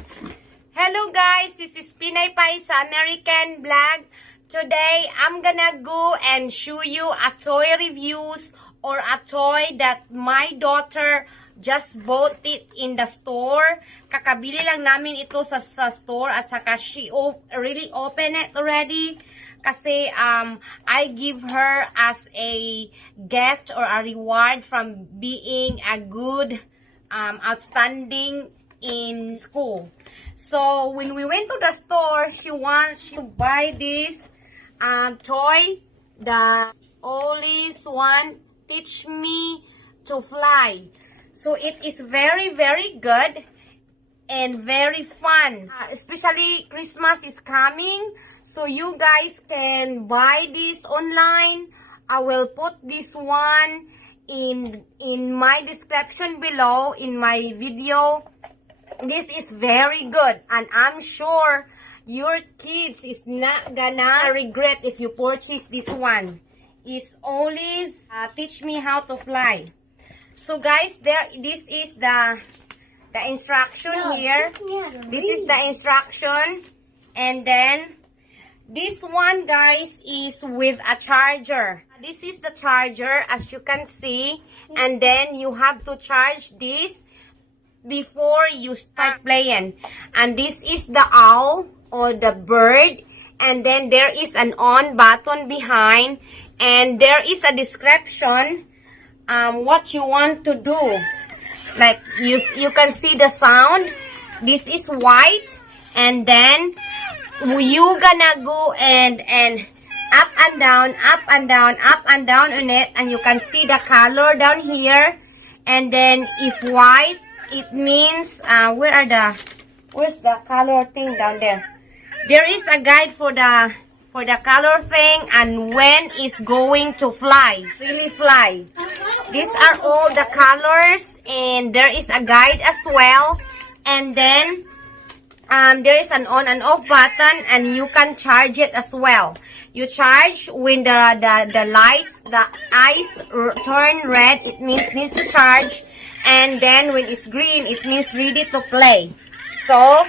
Hello guys, this is Pinaypay sa American Vlog. Today, I'm gonna go and show you a toy reviews or a toy that my daughter just bought it in the store. Kakabili lang namin ito sa store at saka she really opened it already. Kasi I give her as a gift or a reward from being a good, outstanding in school. So when we went to the store, she wants to buy this toy, the OWLEEZ Teach Me to Fly. So it is very, very good and very fun. Especially Christmas is coming, so you guys can buy this online. I will put this one in my description below in my video. This is very good, and I'm sure your kids is not gonna regret if you purchase this one. It's OWLEEZ Teach Me How to Fly. So guys, this is the instruction here. This is the instruction, and then this one, guys, is with a charger. This is the charger, as you can see, and then you have to charge this before you start playing. And this is the owl or the bird, and then there is an on button behind, and there is a description what you want to do. Like you can see the sound. This is white, and then you gonna go and up and down, up and down, up and down on it, and you can see the color down here. And then if white, it means where's the color thing down there? There is a guide for the color thing and when it's going to fly, really fly. These are all the colors, and there is a guide as well. And then there is an on and off button, and you can charge it as well. You charge when the lights, the eyes turn red, it means needs to charge. And then when it's green, it means ready to play. So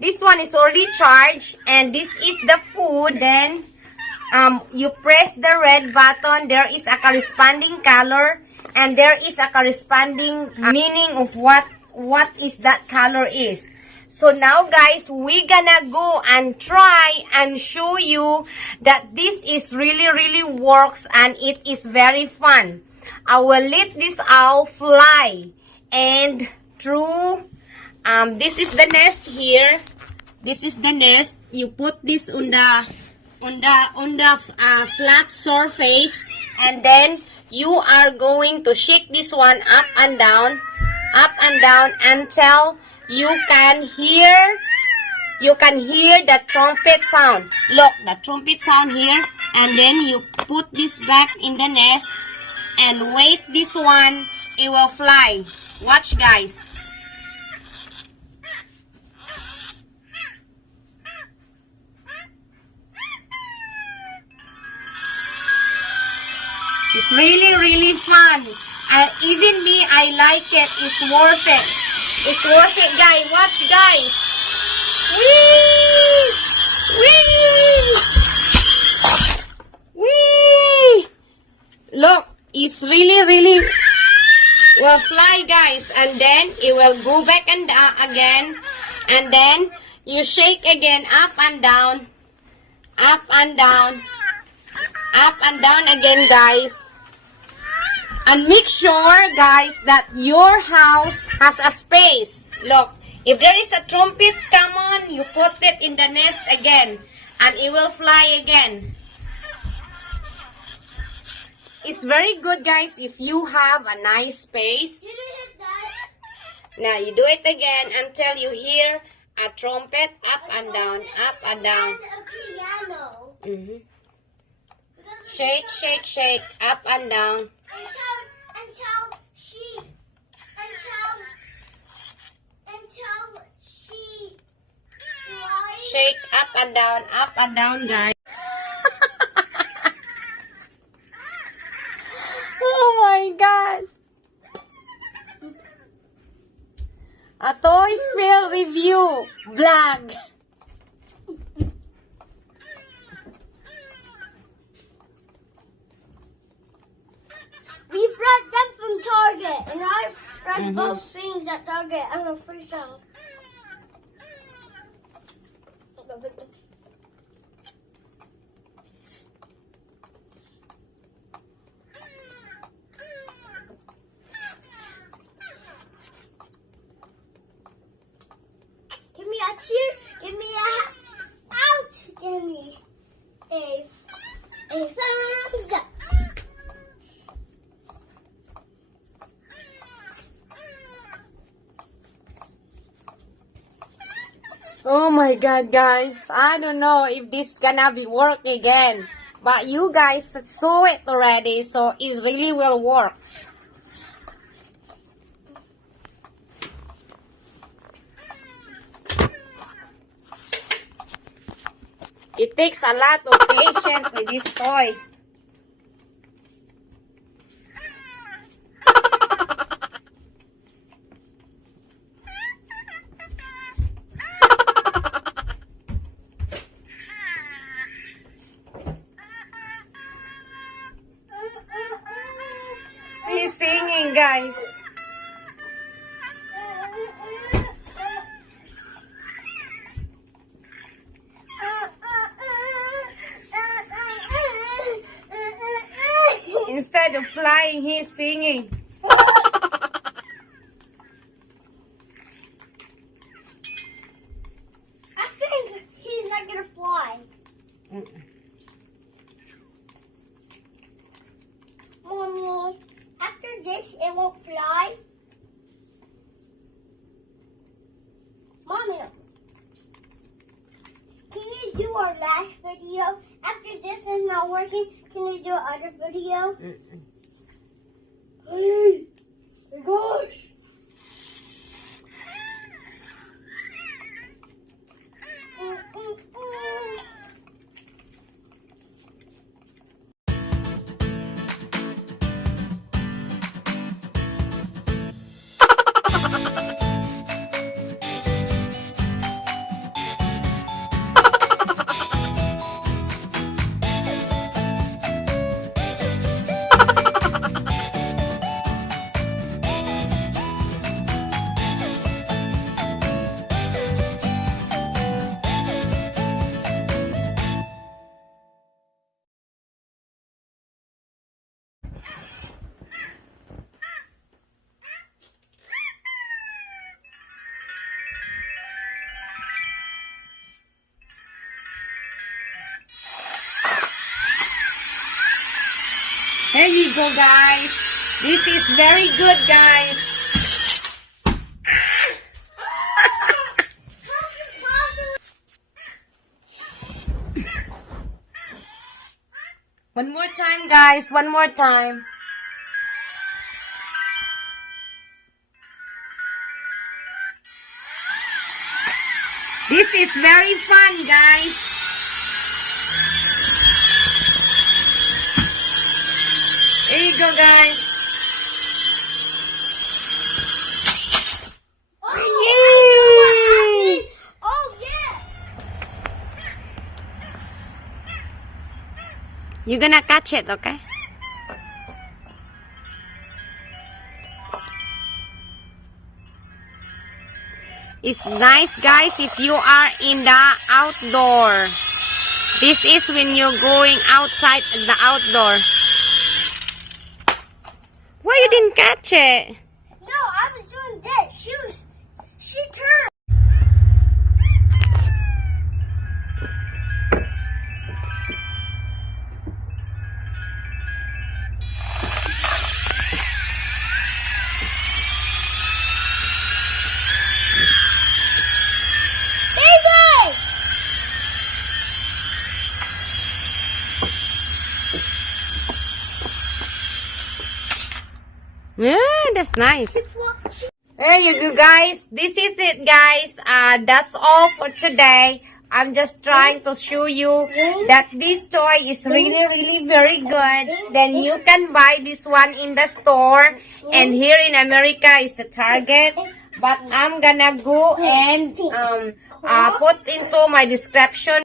this one is already charged, and this is the food. Then you press the red button, there is a corresponding color, and there is a corresponding meaning of what is that color is. So now guys, we gonna go and try and show you that this is really works, and it is very fun. I will let this owl fly, and through this is the nest here. This is the nest. You put this on the flat surface, and then you are going to shake this one up and down until you can hear the trumpet sound. Look, the trumpet sound here, and then you put this back in the nest and wait. This one, it will fly. Watch guys. It's really fun. Even me, I like it. It's worth it. It's worth it, guys. Watch, guys. Whee! Whee! Whee! Look, it's really will fly, guys. And then it will go back and down again. And then you shake again, up and down, up and down, up and down again, guys. And make sure, guys, that your house has a space. Look, if there is a trumpet, come on, you put it in the nest again, and it will fly again. It's very good, guys, if you have a nice space. Did you hit that? Now, you do it again until you hear a trumpet up and down, up and down. And a piano. Shake, shake, shake, up and down. Until she flies. Shake up and down, guys. Oh my God. A toy spill review vlog. We brought them from Target, and I brought both things at Target. I'm a free song. Give me a cheer. Give me a out. Give me a thumbs up. Oh my god, guys. I don't know if this gonna be work again. But you guys saw it already, so it really will work. It takes a lot of patience with this toy. He's singing, guys. Instead of flying, he's singing. I think he's not gonna fly. Mommy, after this, it won't fly. Mommy, can you do our last video? After this is not working, can we do another video? Please. Oh my gosh. There you go, guys. This is very good, guys. One more time, guys. One more time. This is very fun, guys. There you go, guys. Yay! Oh, yeah. You're gonna catch it, okay? It's nice, guys, if you are in the outdoor. This is when you're going outside the outdoor. Why you didn't catch it? No, I was doing this. She turned. Baby! Yeah, that's nice. There you go, guys. This is it, guys. That's all for today. I'm just trying to show you that this toy is really, really very good. Then you can buy this one in the store. And here in America is the Target. but I'm gonna go and put into my description